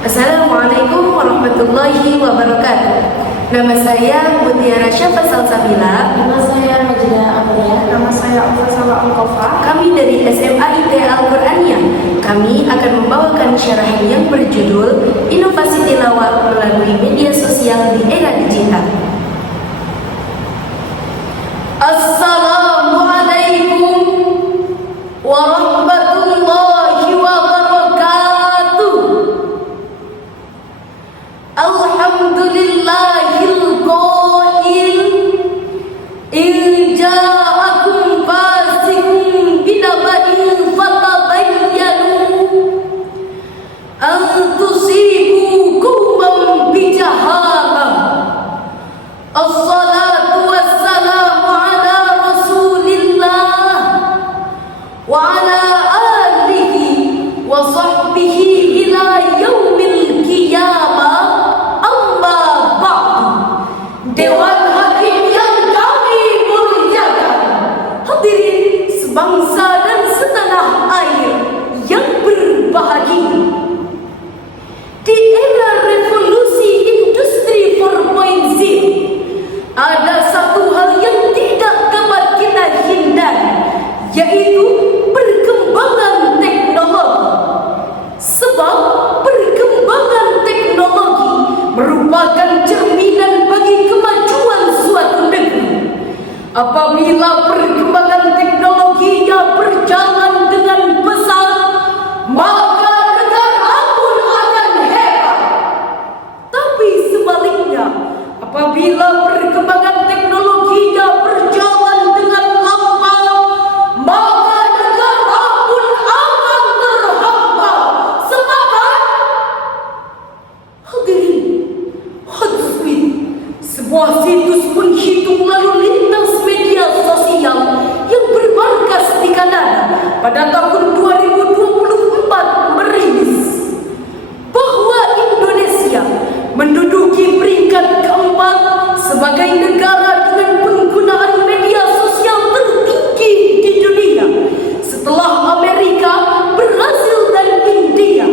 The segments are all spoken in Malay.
Assalamualaikum warahmatullahi wabarakatuh. Nama saya Mutiara Syafa Salsabila. Nama saya Majida Amelia. Nama saya Al-Fasala Al-Kofa. Kami dari SMA IT Al-Quraniyah. Kami akan membawakan syarahan yang berjudul Inovasi Tilawah melalui media sosial di era digital. Assalamualaikum warahmatullahi wabarakatuh. Alhamdulillahil qail in ja'akum fasiqun binaba'in fatabayyanu an tusibu qauman bijahalah. Assalatu wassalamu ala rasulillah wa ala alihi wa sahbihi ila yaumil qiyamah. Amma ba'du. Dewan Hakim yang kami muliakan, hadirin sebangsa dan setanah air yang berbahagia. Di era revolusi industri 4.0 ada satu hal yang tidak dapat kita hindari, yaitu perkembangan teknologi. Sebab perkembangan teknologi merupakan cerminan bagi kemajuan suatu negeri. Apabila perkembangan teknologinya berjalan dengan pesat, maka negara pun akan hebat. Tapi sebaliknya, apabila perkembangan teknologinya berjalan dengan lambat, maka negara pun akan terhambat. Semangat! Hadirin, Hootsuite, sebuah situs penghitung lalu lintas media sosial yang bermarkas di Kanada, pada tahun 2024 merilis bahwa Indonesia menduduki peringkat keempat sebagai negara dengan penggunaan media sosial tertinggi di dunia setelah Amerika, Brasil, dan India.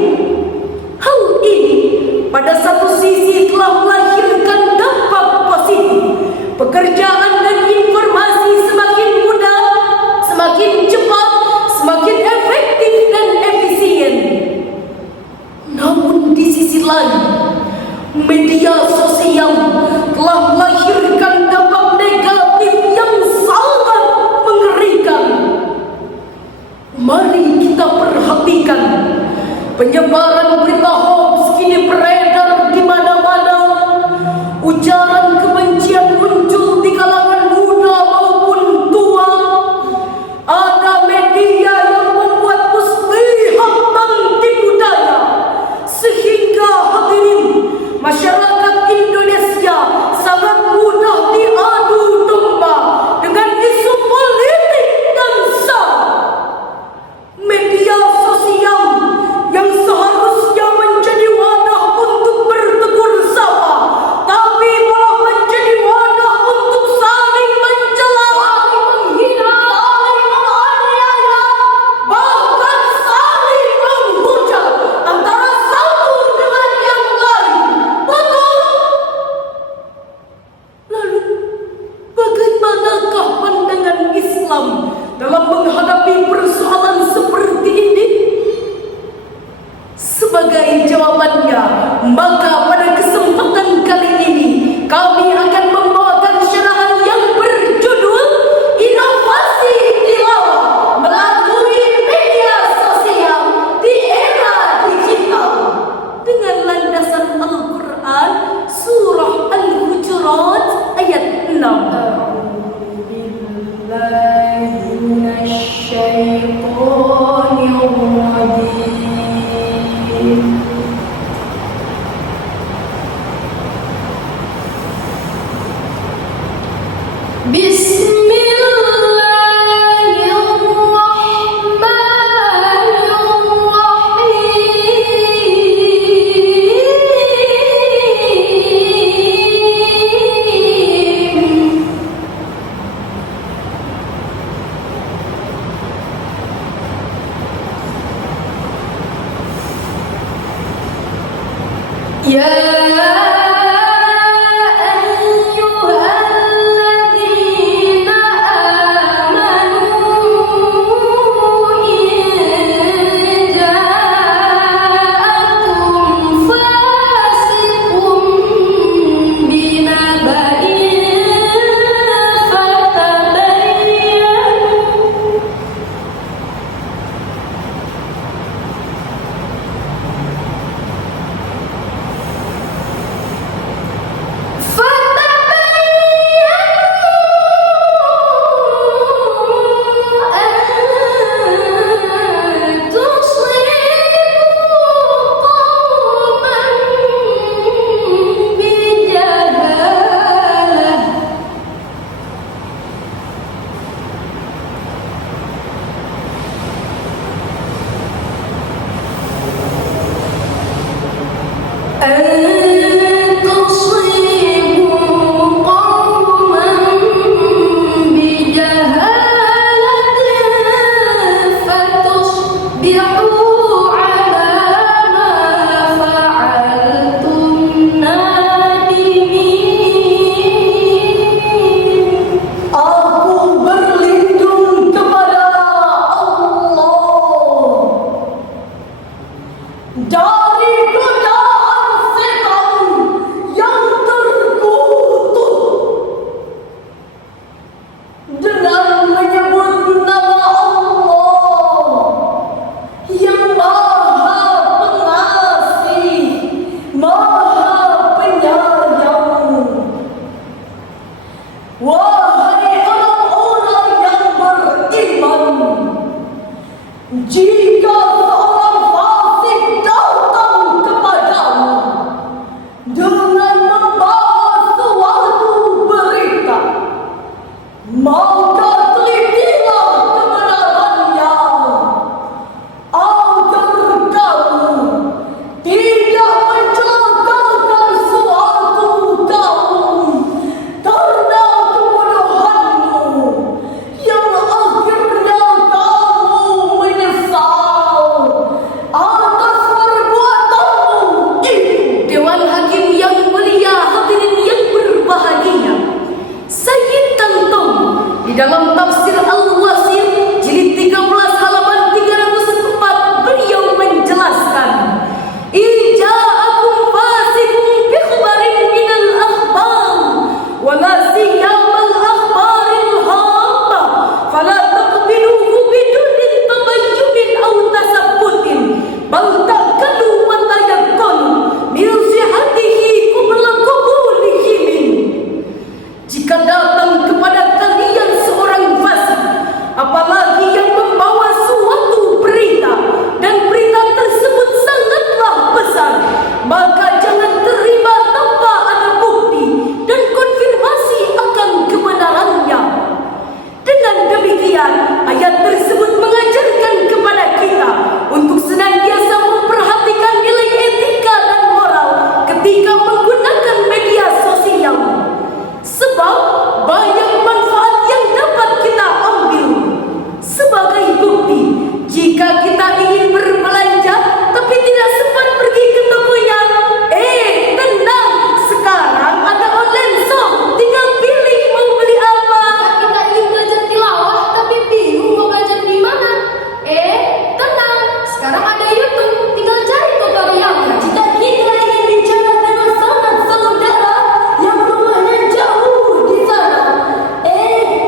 Hal ini pada satu sisi telah melahirkan dampak positif. Pekerjaan dan informasi semakin mudah, semakin cepat, semakin efektif dan efisien. Namun di sisi lain, media sosial telah melahirkan dampak negatif yang sangat mengerikan. Mari kita perhatikan. Penyebaran berita hoax kini beredar di mana-mana. Ujaran kebencian muncul di kalangan muda maupun tua. Ada media yang membuat muslihat dan tipu daya, sehingga hadirin, masyarakat Indonesia sangat mudah diadu domba dengan isu politik dan sara. Media sosial yang seharusnya menjadi wadah untuk bertegur sapa, tapi malah menjadi wadah untuk saling mencela, saling menghina, saling menganiaya, bahkan saling menghujat antara satu dengan yang lain. Betul? Lalu, bagaimanakah pandangan Islam dalam menghadapi persoalan seperti ini? Sebagai jawabannya, maka pada kesempatan kali ini kami akan membawakan syarahan yang berjudul Inovasi Tilawah melalui media sosial di era digital, dengan landasan Al-Quran Surah Al-Hujurat ayat 6. Ya ayyuhalladzina amanu in ja'akum fasiqun binaba'in dalam tafsir Al-Wasir jilid 13 halaman 304 beliau menjelaskan ija'akum fasiqun bi khabarin minal akhbar wa la siyamal akhbaril hamma fala taqbiluhu bidun tabayyun aw tasabbutin bal taqadu wa tayaqqun min sihhatihi qabla qabulihi min. Jika datang kepada kalian seorang fasik, apalagi yang membawa suatu berita dan berita tersebut sangatlah besar, maka jangan terima tanpa ada bukti dan konfirmasi akan kebenarannya. Dengan demikian, ayat tersebut mengajarkan kepada kita untuk senantiasa memperhatikan nilai etika dan moral ketika menggunakan media sosial. Sebab banyak manfaat yang dapat kita ambil. Sebagai bukti, jika kita ingin berbelanja tapi tidak sempat pergi ke tokonya, tenang, sekarang ada online shop, tinggal pilih mau beli apa. Kita ingin belajar tilawah tapi bingung mau belajar di mana. Tenang, sekarang ada YouTube, tinggal cari tutorialnya. Jika kita ingin bicara dengan sanak saudara yang rumahnya jauh di sana,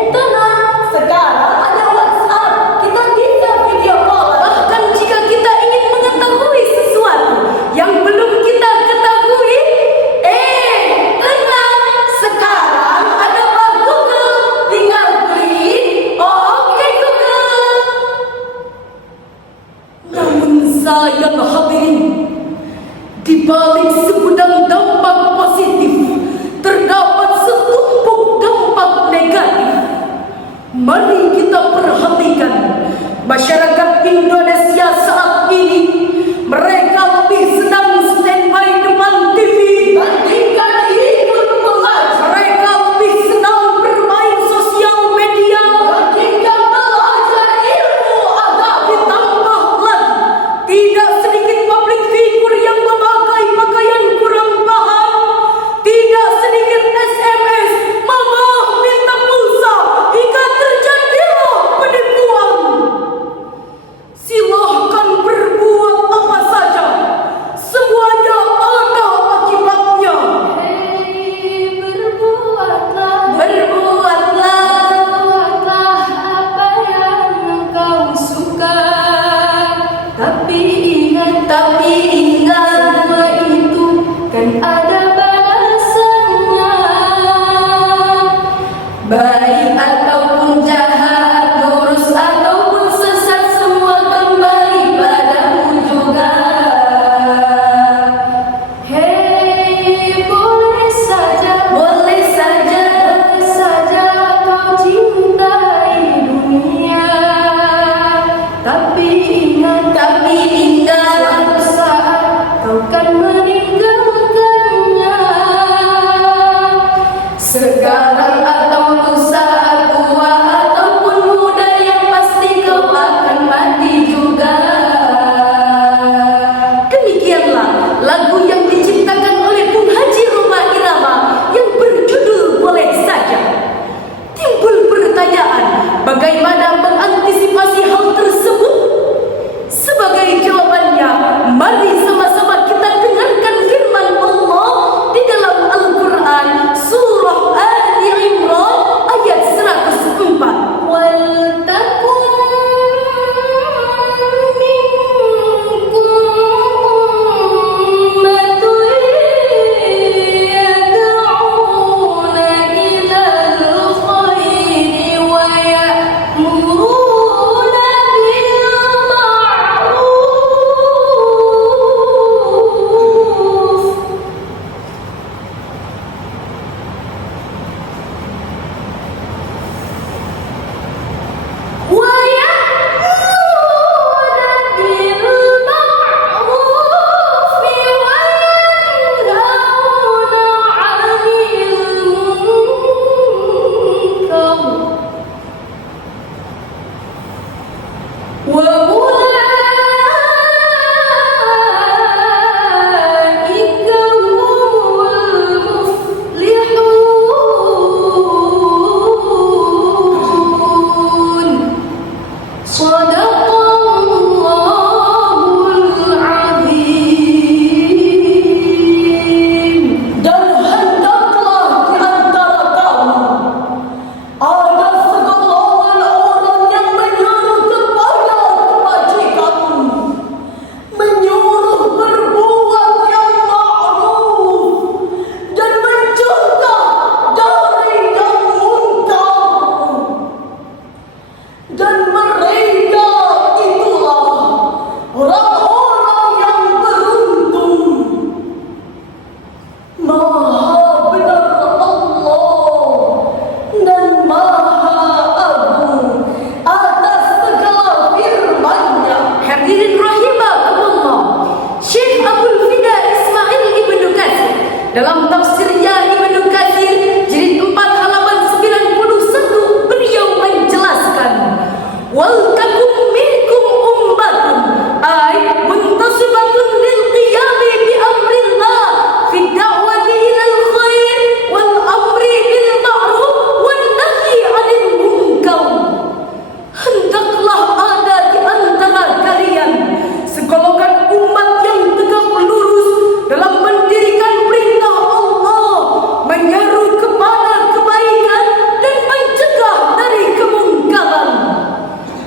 tenang, sekarang ada WhatsApp, kita bisa video call. Bahkan jika kita ingin mengetahui sesuatu yang belum kita ketahui, tenang, sekarang ada Pak Google, tinggal klik oke Google. Namun sayang hadirin, di balik segudang dampak positif, terdapat setumpuk dampak negatif. Mari kita perhatikan masyarakat Indonesia saat ini. Mereka lebih senang standby depan TV dibandingkan ikut belajar. Mereka lebih senang bermain sosial media dibandingkan belajar ilmu agama. Ditambah lagi, tidak sedikit public figure yang memakai pakaian kurang Dalam tafsirnya Ibnu Katsir jilid 4 halaman 91 beliau menjelaskan, wal takum minkum ummatun ay muntasibatun lil qiyami bi amrillah fi da'wati ilal khair wal amri bil ma'ruf wan nahyi 'anil munkar. Hendaklah ada di antara kalian segolongan umat yang tegak lurus dalam mendirikan perintah Allah, menyeru kepada kebaikan dan mencegah dari kemungkaran.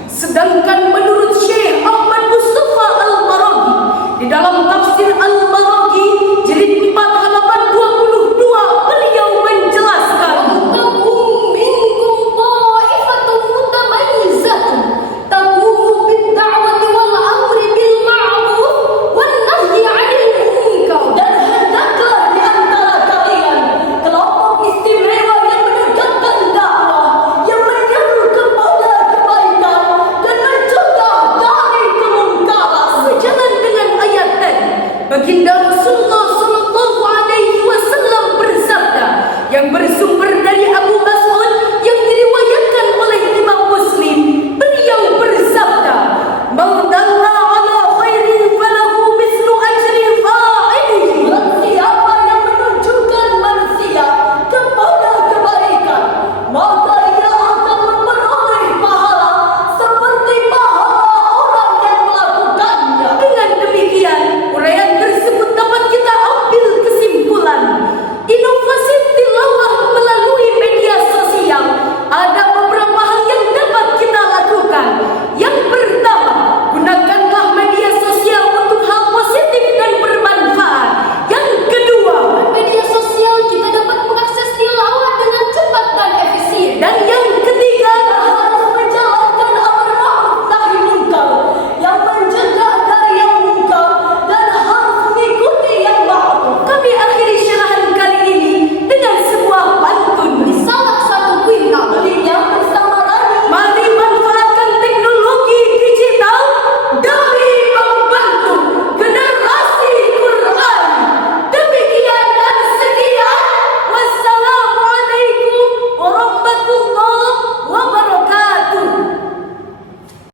Sedangkan menurut Syekh Ahmad Mustafa Al-Maraghi di dalam tafsir Al-Maraghi jilid 4 halaman 22 beliau menjelaskan, Takum minkum ta'ifatun mutamayyizatun taqumu bid-da'wati wal amri bil ma'ruf wan nahyi 'anil munkar. dan hendaklah di antara kalian kelompok istimewa yang menegakkan dakwah, yang menyeru kepada kebaikan dan mencegah dari kemungkaran. Sejalan dengan ayat tadi, baginda Rasulullah sallallahu alaihi wasallam bersabda yang bersumber